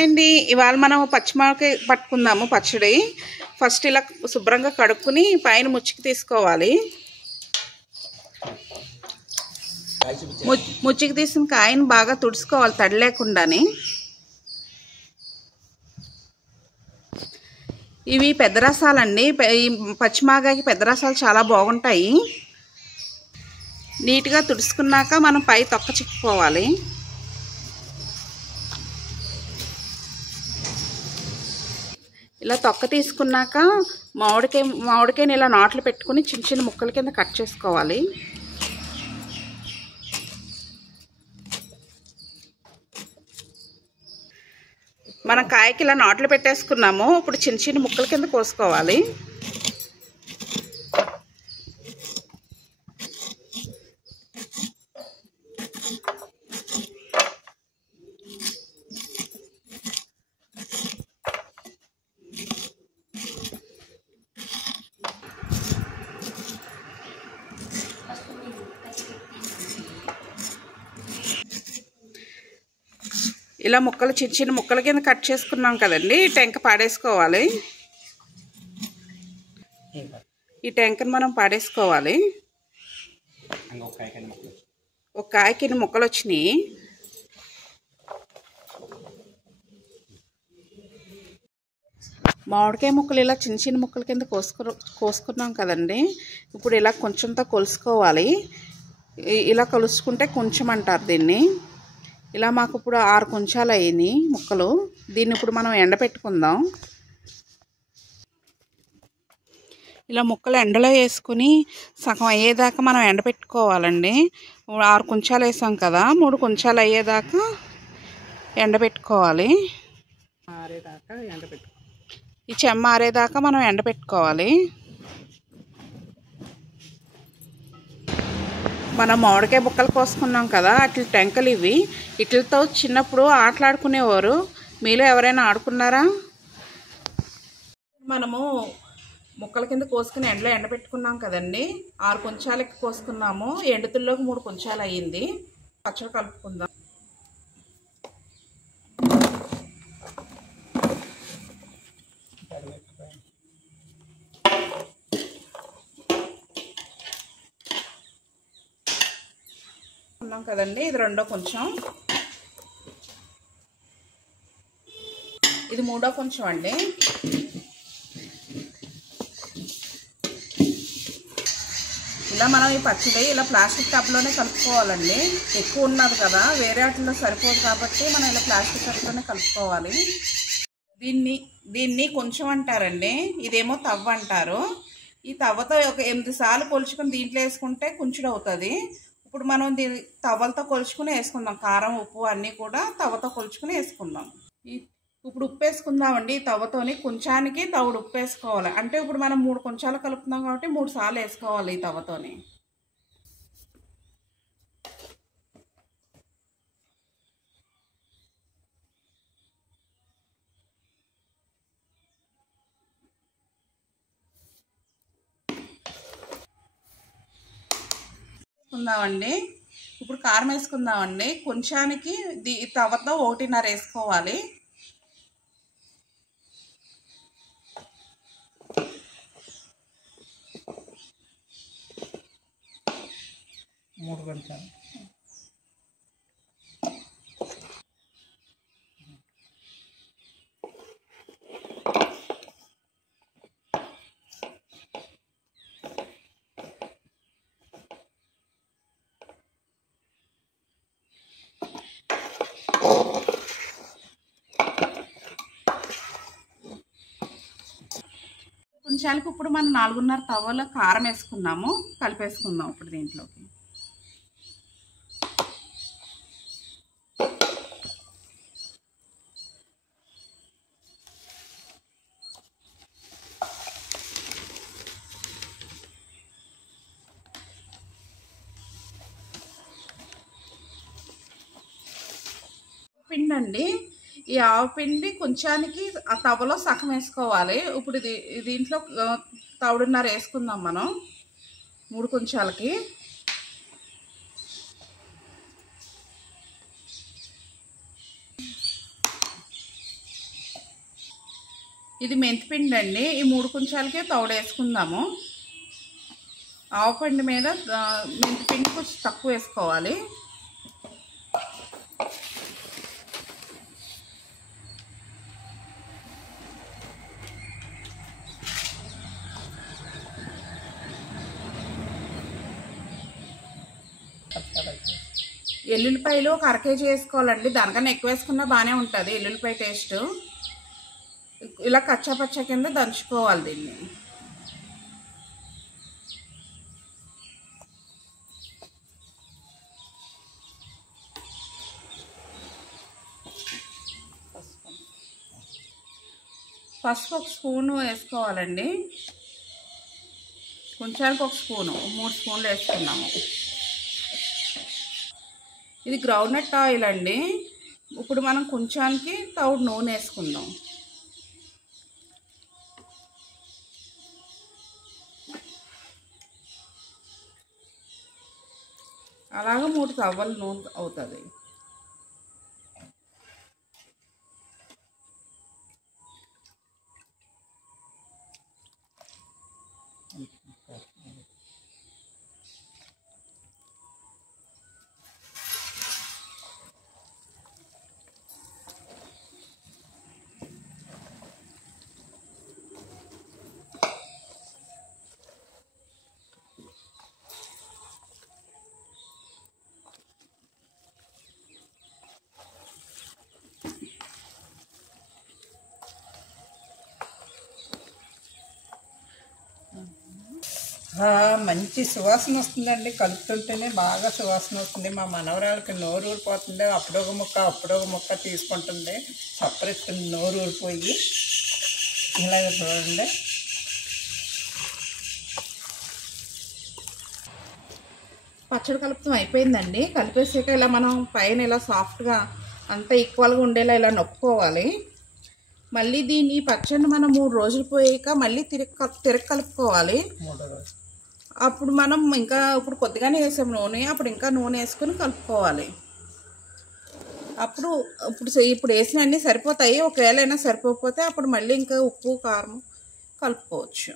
Hi అండి. ఇవాళ మనం పచ్చిమిరపకాయ పట్టుకుందాము పచ్చడి. ఫస్ట్ ఇలా శుభ్రంగా కడుక్కుని పైన ముచ్చికి తీసుకోవాలి. ముచ్చికి తీసిన కాయని బాగా తుడుచుకోవాలి తడి లేకుండానే. ఇవి పెద్ద రసాలండి. ఈ పచ్చిమిరపకాయకి పెద్ద రసాలు చాలా బాగుంటాయి. నీట్గా తుడుచుకున్నాక మనం పై తొక్క చిక్కుకోవాలి. ఇలా తొక్క తీసుకున్నాక మామిడికాయని ఇలా నాట్లు పెట్టుకుని చిన్న చిన్న ముక్కల కింద కట్ చేసుకోవాలి. మనం కాయకి ఇలా నాట్లు పెట్టేసుకున్నాము. ఇప్పుడు చిన్న చిన్న ముక్కల కింద కోసుకోవాలి. ఇలా ముక్కలు చిన్న చిన్న ముక్కల కింద కట్ చేసుకున్నాం కదండి. ఈ టెంక పాడేసుకోవాలి. ఈ టెంకను మనం పాడేసుకోవాలి. ఒక కాయకి ఇన్ని ముక్కలు వచ్చినాయి. మామిడికాయ ముక్కలు ఇలా చిన్న చిన్న ముక్కల కింద కోసుకున్నాం కదండి. ఇప్పుడు ఇలా కొంచెంతో కొలుసుకోవాలి. ఇలా కొలుసుకుంటే కొంచెం అంటారు దీన్ని. ఇలా మాకు ఇప్పుడు 6 కొంచాలు అయ్యినాయి ముక్కలు. దీన్ని ఇప్పుడు మనం ఎండపెట్టుకుందాం. ఇలా ముక్కలు ఎండలో వేసుకుని సగం అయ్యేదాకా మనం ఎండపెట్టుకోవాలండి. 6 కొంచాలు వేసాం కదా, 3 కొంచాలు అయ్యేదాకా ఎండపెట్టుకోవాలి. ఈ చెమ్మ ఆరేదాకా మనం ఎండపెట్టుకోవాలి. మనం మామిడికాయ ముక్కలు కోసుకున్నాం కదా, అట్ల టెంకలు ఇవి. ఇట్లతో చిన్నప్పుడు ఆటలాడుకునేవారు. మీలో ఎవరైనా ఆడుకున్నారా? మనము ముక్కల కింద కోసుకుని ఎండలో ఎండబెట్టుకున్నాం కదండి. 6 కొంచాలకి కోసుకున్నాము. ఎండుతుల్లోకి 3 కొంచాలు అయ్యింది. పచ్చడి కలుపుకుందాం. ఉన్నాం కదండి. ఇది రెండో కొంచెం, ఇది మూడో కొంచెం అండి. ఇలా మనం ఈ పచ్చడి ఇలా ప్లాస్టిక్ టబ్లోనే కలుపుకోవాలండి. ఎక్కువ ఉన్నది కదా, వేరే వాటిలో సరిపోదు కాబట్టి మనం ఇలా ప్లాస్టిక్ టబ్లోనే కలుపుకోవాలి. దీన్ని కొంచెం అంటారండి. ఇదేమో తవ్వ అంటారు. ఈ తవ్వతో ఒక 8 సార్లు కొలుచుకొని దీంట్లో వేసుకుంటే కొంచెం అవుతుంది. ఇప్పుడు మనం దీన్ని తవ్వలతో కొలుచుకుని వేసుకుందాం. కారం ఉప్పు అన్నీ కూడా తవ్వతో కొలుచుకుని వేసుకుందాం. ఇప్పుడు ఉప్పు వేసుకుందామండి. ఈ తవ్వతోని కొంచానికి తవుడు ఉప్పు వేసుకోవాలి. అంటే ఇప్పుడు మనం 3 కొంచాలు కలుపుతున్నాం కాబట్టి 3 సార్లు వేసుకోవాలి ఈ తవ్వతోని. వేసుకుందామండి. ఇప్పుడు కారం వేసుకుందామండి. కొంచానికి తవ్వతో 1.5 వేసుకోవాలి. కొంచానికి ఇప్పుడు మనం 4.5 తవ్వలో కారం వేసుకున్నాము. కలిపేసుకుందాం ఇప్పుడు దీంట్లోకి. పిండి అండి. ఈ ఆవపిండి కొంచానికి ఆ తవ్వలో సగం వేసుకోవాలి. ఇప్పుడు దీంట్లో తవుడున్నర వేసుకుందాం మనం 3 కొంచాలకి. ఇది మెంతిపిండి అండి. ఈ 3 కుంచాలకి తౌడు వేసుకుందాము. ఆవపిండి మీద మెంతిపిండి కొంచెం తక్కువ వేసుకోవాలి. ఎల్లుల్లిపాయలు ఒక 1/2 కేజీ వేసుకోవాలండి. దానికన్నా ఎక్కువ వేసుకున్నా బాగానే ఉంటుంది ఎల్లుల్లిపాయ టేస్ట్. ఇలా కచ్చా పచ్చా కింద దంచుకోవాలి దీన్ని. పసుపు 1 స్పూను వేసుకోవాలండి. కొంచెంకి 1 స్పూను, 3 స్పూన్లు వేసుకున్నాము. ఇది గ్రౌండ్నట్ ఆయిల్ అండి. ఇప్పుడు మనం కొంచెంకి తౌడు నూనె వేసుకుందాం. అలాగే 3 తవ్వలు నూనె అవుతుంది. మంచి సువాసన వస్తుందండి. కలుపుతుంటేనే బాగా సువాసన వస్తుంది. మా మనవరాలకి నోరు ఊరిపోతుంది. అప్పుడొక ముక్క తీసుకుంటుంది. చప్పరెత్తుంది నోరు ఊరిపోయి. ఇలాగ చూడండి. పచ్చడి కలుపుతాం అయిపోయిందండి. కలిపేసాక ఇలా మనం పైన ఇలా సాఫ్ట్గా అంతా ఈక్వల్గా ఉండేలా ఇలా నొక్కుకోవాలి. మళ్ళీ దీన్ని పచ్చడిని మనం 3 రోజులు పోయాక మళ్ళీ తిరగ కలుపుకోవాలి. 3వ రోజు అప్పుడు మనం ఇప్పుడు కొద్దిగానే వేసాం నూనె, అప్పుడు ఇంకా నూనె వేసుకొని కలుపుకోవాలి. ఇప్పుడు వేసినవన్నీ సరిపోతాయి. ఒకవేళ అయినా సరిపోకపోతే అప్పుడు మళ్ళీ ఇంకా ఉప్పు కారం కలుపుకోవచ్చు.